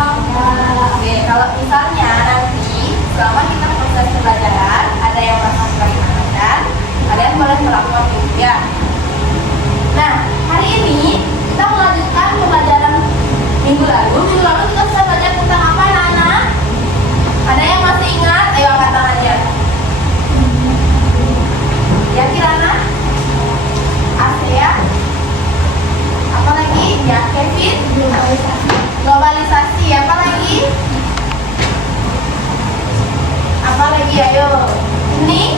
Oke, kalau misalnya nanti selama kita proses pembelajaran ada yang merasa kurang mengerti, kalian boleh melakukan itu ya. Nah, hari ini kita melanjutkan pembelajaran minggu lalu. Minggu lalu kita sudah belajar tentang apa, anak-anak? Ada yang masih ingat? Ayo angkat tangan aja. Ya, Kirana? Asia? Apa lagi? Ya, Kevin? Globalisasi. Apa lagi? Apa lagi? Ayo. Ini?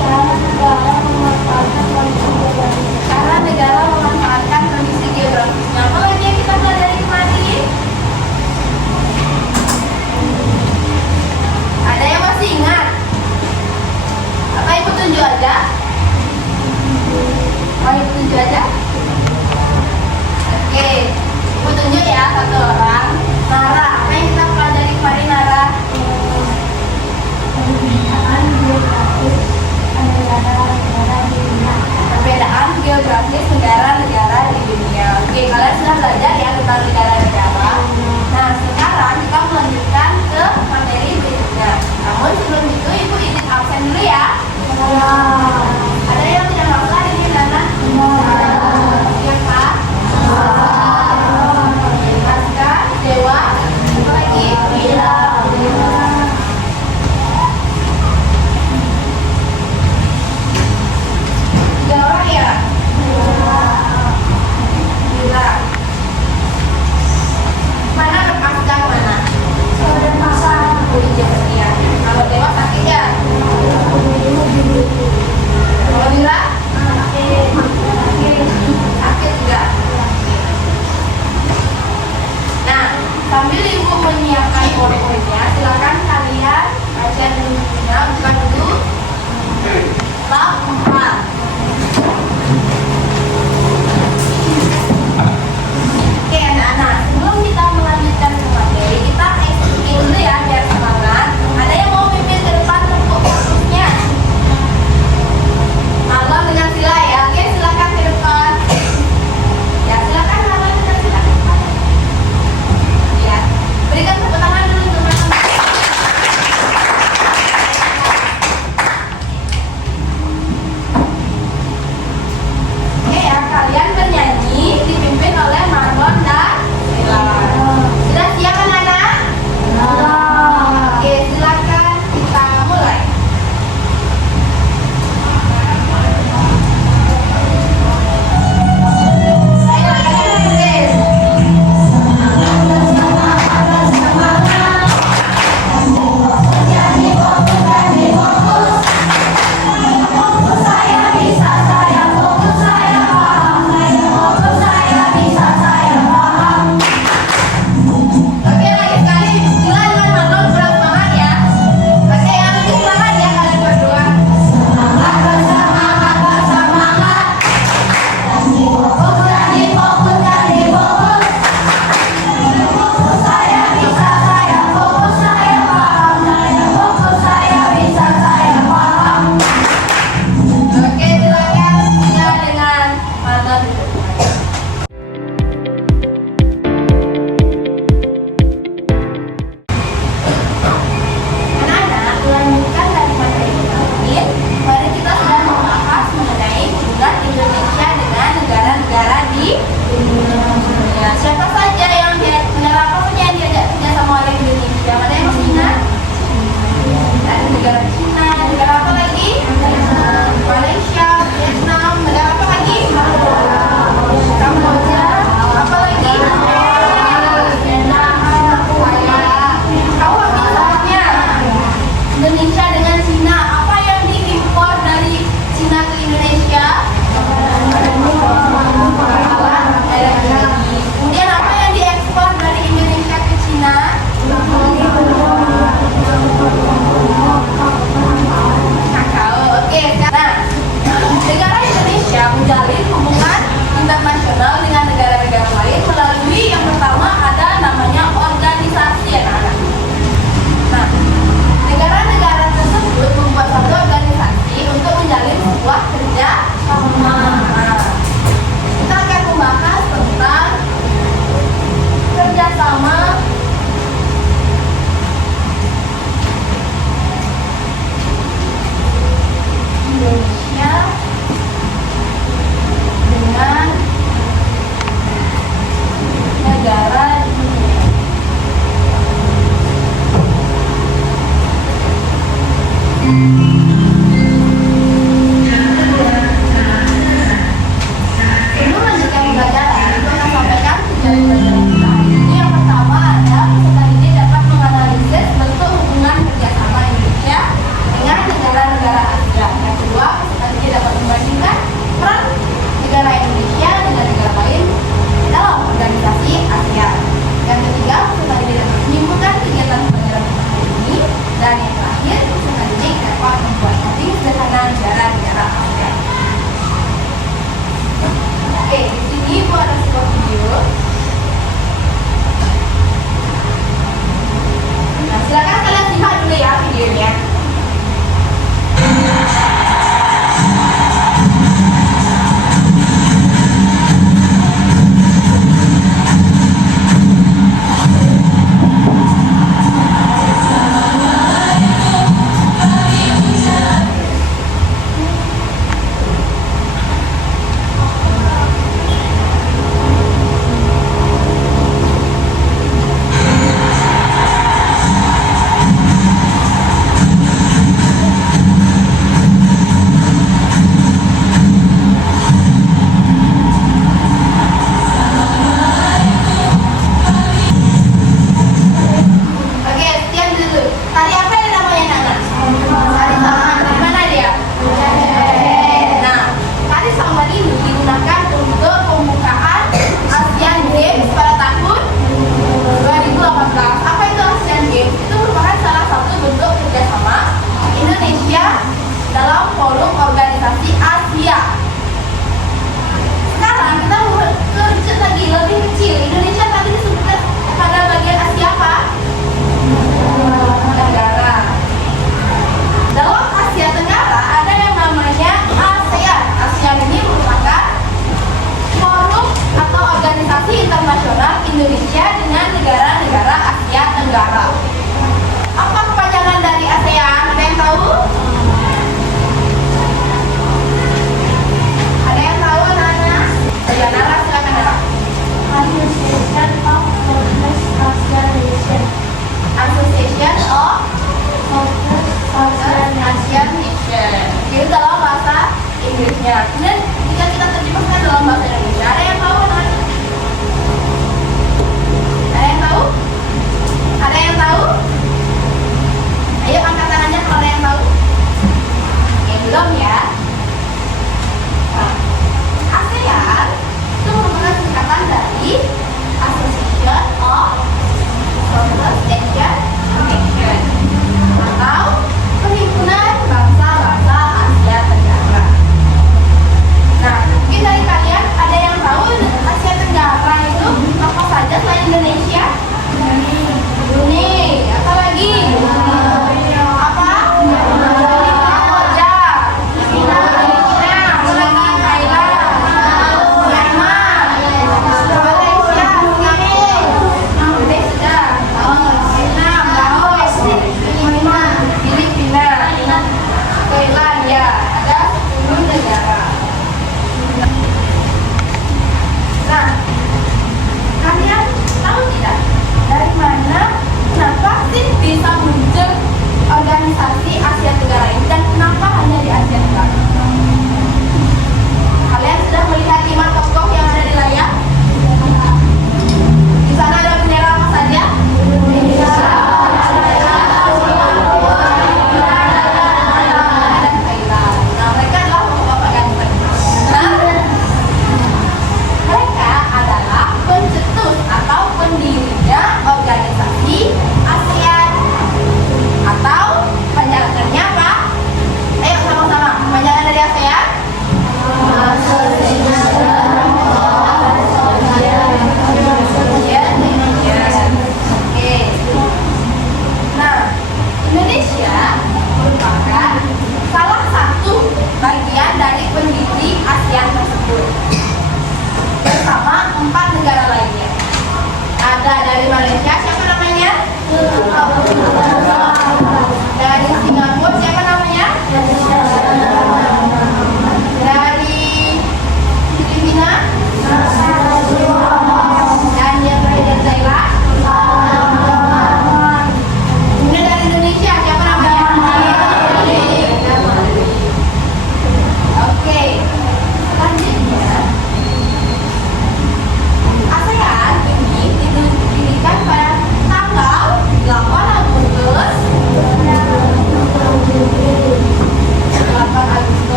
Karena negara memanfaatkan kondisi geografisnya. Apa lagi yang kita pelajari kemarin? Ada yang masih ingat? Apa ibu tunjuk aja? Oh, ibu tunjuk aja? Oke, ibu tunjuk ya satu orang. Nara, apa yang kita pelajari kemarin, Nara? Perbedaan geografis negara-negara di dunia. Oke, kalian sudah belajar ya tentang negara-negara. Nah, sekarang kita melanjutkan ke materi berikutnya. Namun sebelum itu, ibu izin absen dulu ya. Ada yang tidak masuk hari ini, Nana? Siapa? Aska, Dewa, apa lagi? Bila. Tiga orang ya? Bila. Mana Aska mana? Oh iya, iya. Kalau Dewa sakit ya? Kalau Bila? Sakit juga. Nah, sambil ibu menyiapkan poin-poinnya, silakan kalian baca dulu. Buka dulu. Bab 4.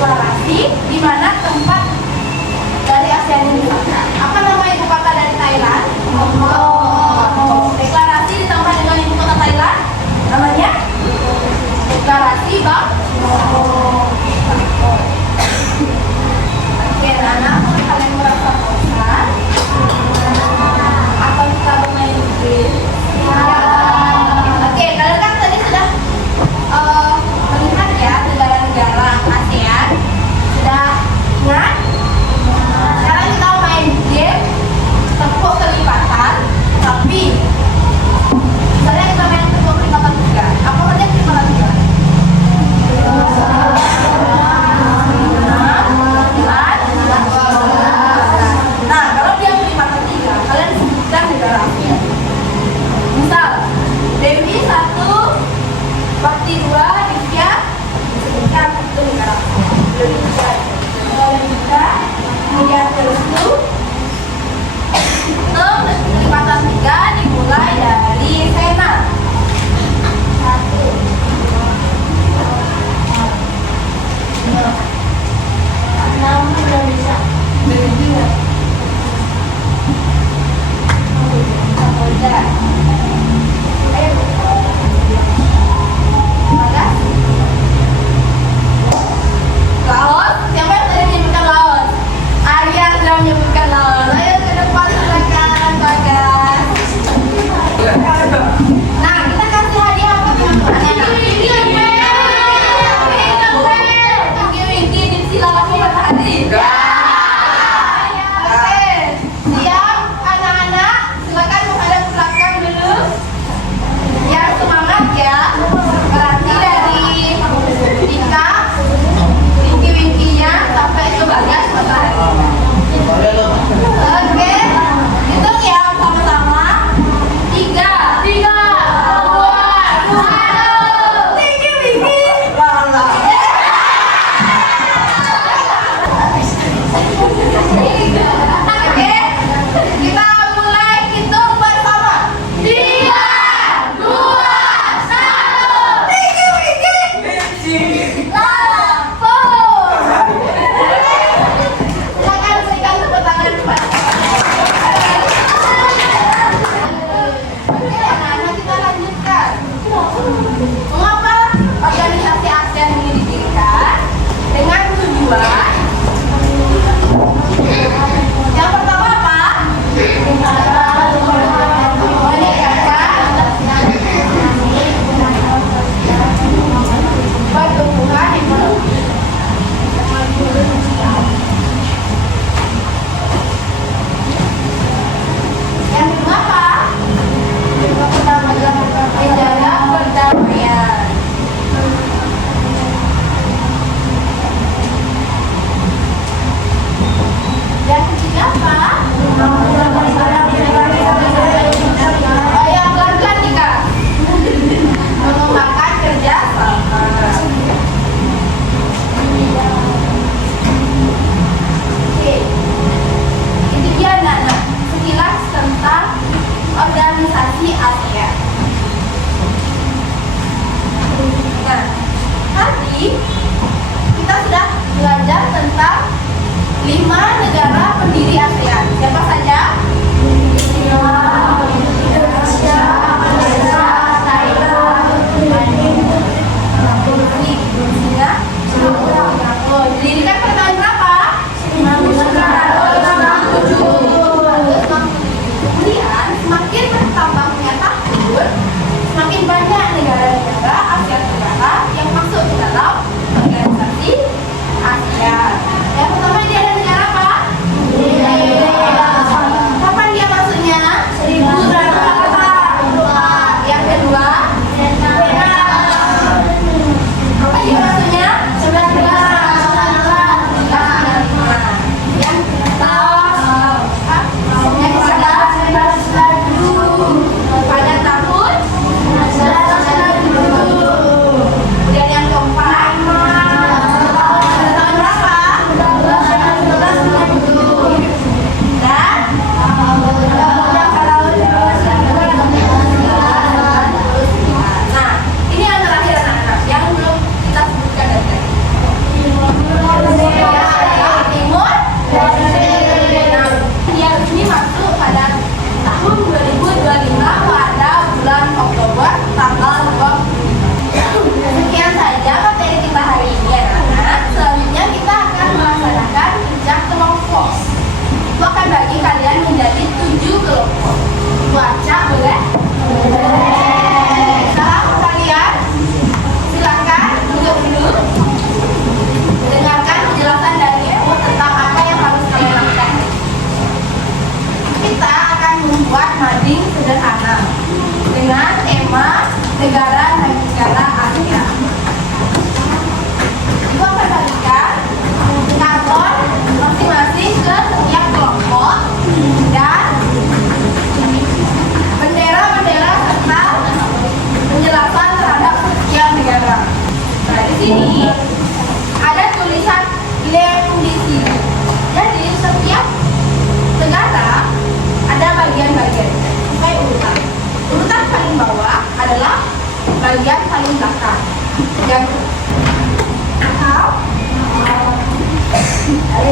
deklarasi di mana tempat dari ASEAN ini disahkan. Apa nama ibu kota dari Thailand? Deklarasi ditambah dengan ibu kota Thailand namanya deklarasi Bangkok. Oke, Nana, apakah kalian merasa bosan? Atau kita bermain game? Oke, kalian kan tadi sudah melihat ya negara-negara ASEAN. Sudah ingat? Sekarang kita main game tepuk kelipatan, tapi misalnya kita main tepuk kelipatan juga. Apa saja kelipatan juga? Nah, kalau dia kelipatan 3, kalian sebutkan negara ASEAN. Misal, Dewi 1, Bakti 2, Divya sebutkan itu negara ASEAN. Indonesia, kemudian terus itu kelipatan 3 dimulai dari Sena. 1, 6 sudah bisa. Berhenti. Kamboja. Ayo. Bagas. Laos. Siapa yang tadi menyebutkan Laos? Arya sudah menyebutkan Laos. Ayo ke depan silakan, Bagas. Nah, kita kasih hadiah apa teman-teman? Winky, silakan matahari. Oke, siap anak-anak, silakan menghadap ke belakang dulu. Yang semangat ya. Berarti dari Dika, Winky-Winky-nya sampai ke Bagas matahari. Oke, hitung ya sama-sama. 3, 2, 1. Winky-Winky. Oke, kita mulai hitung bersama. 3, 2, 1. Winky-Winky. Silakan berikan tepuk tangan kepada. Oke, anak-anak kita lanjutkan. Mengapa organisasi ASEAN ini didirikan? Dengan tujuan yang pertama apa? Pertumbuhan ekonomi. Yang kedua apa? Menjaga perdamaian. Yang ketiga apa? Oh ya, pelan-pelan Dika. Mengembangkan kerja sama. Oke, itu dia anak-anak sekilas tentang organisasi ASEAN. Nah, tadi kita sudah belajar tentang 5 negara pendiri ASEAN. Siapa saja? Indonesia, Malaysia, Thailand, Filipina, Singapura. Didirikan pada tahun berapa? 1967. Kemudian semakin bertambahnya tahun, semakin banyak negara-negara ASEAN Tenggara yang masuk ke dalam organisasi ASEAN. Yang pertama ini ada negara apa?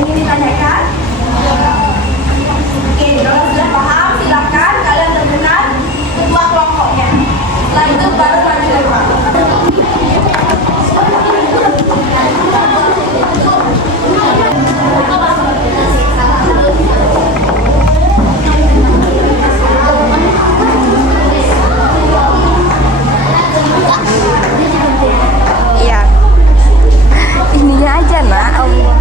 ingin ditanyakan? Oke, kalau sudah paham, silakan kalian tentukan ketua kelompoknya. Setelah itu baru lanjut ke Pak. Iya. Ininya aja, Nak. Allah.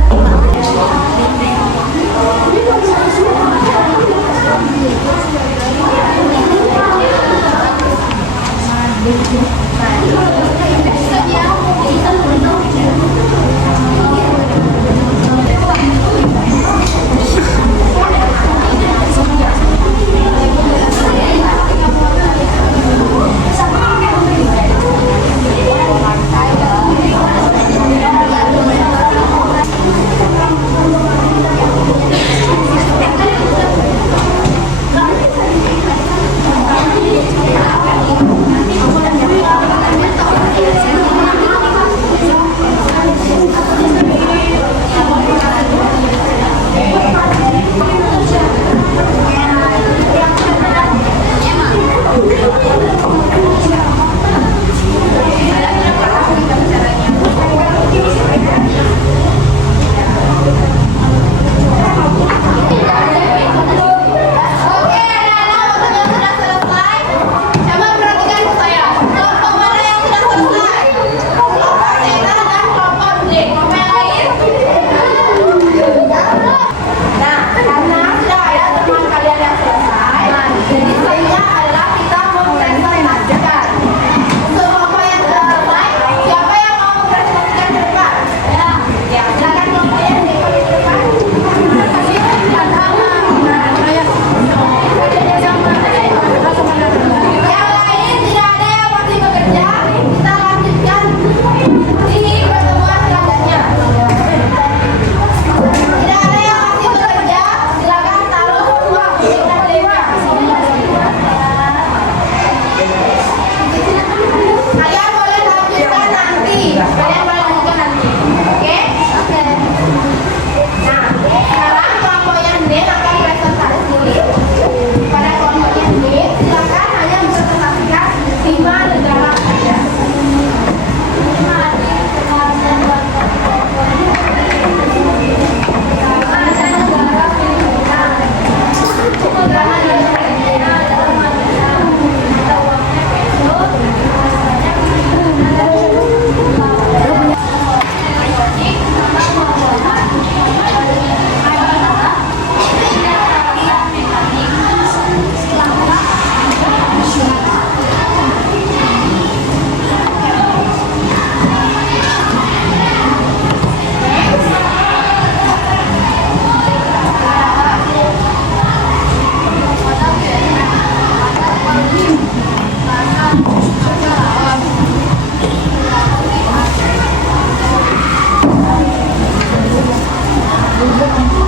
Thank you.